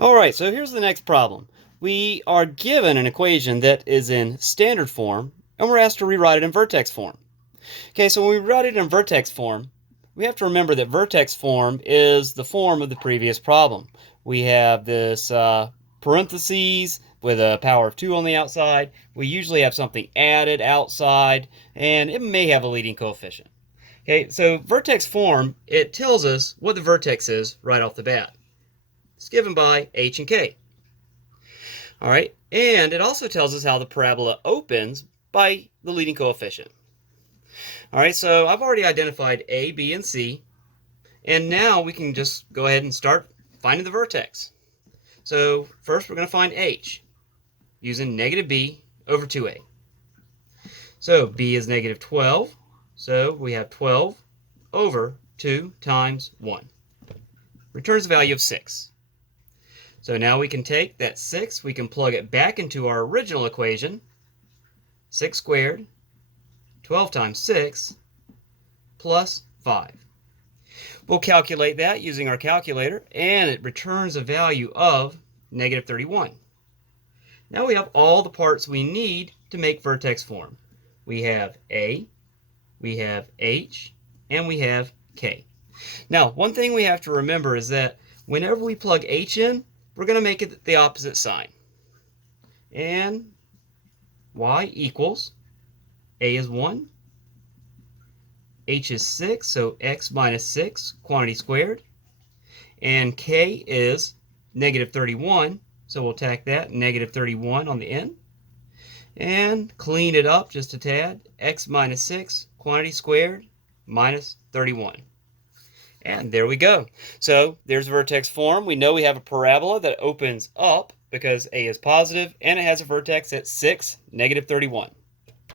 Alright, so here's the next problem. We are given an equation that is in standard form, and we're asked to rewrite it in vertex form. Okay, so when we write it in vertex form, we have to remember that vertex form is the form of the previous problem. We have this parentheses with a power of 2 on the outside. We usually have something added outside, and it may have a leading coefficient. Okay, so vertex form, it tells us what the vertex is right off the bat. It's given by h and k. All right, and it also tells us how the parabola opens by the leading coefficient. All right, so I've already identified A, B, and C, and now we can just go ahead and start finding the vertex. So first we're going to find h using negative b over 2a. So b is negative 12, so we have 12 over 2 times 1. Returns the value of 6. So now we can take that 6, we can plug it back into our original equation. 6 squared, 12 times 6, plus 5. We'll calculate that using our calculator, and it returns a value of negative 31. Now we have all the parts we need to make vertex form. We have A, we have H, and we have K. Now, one thing we have to remember is that whenever we plug H in, we're going to make it the opposite sign. And y equals, A is 1, H is 6, so x minus 6, quantity squared. And K is negative 31, so we'll tack that, negative 31 on the end. And clean it up just a tad, x minus 6, quantity squared, minus 31. And there we go. So there's vertex form. We know we have a parabola that opens up because A is positive, and it has a vertex at 6, negative 31.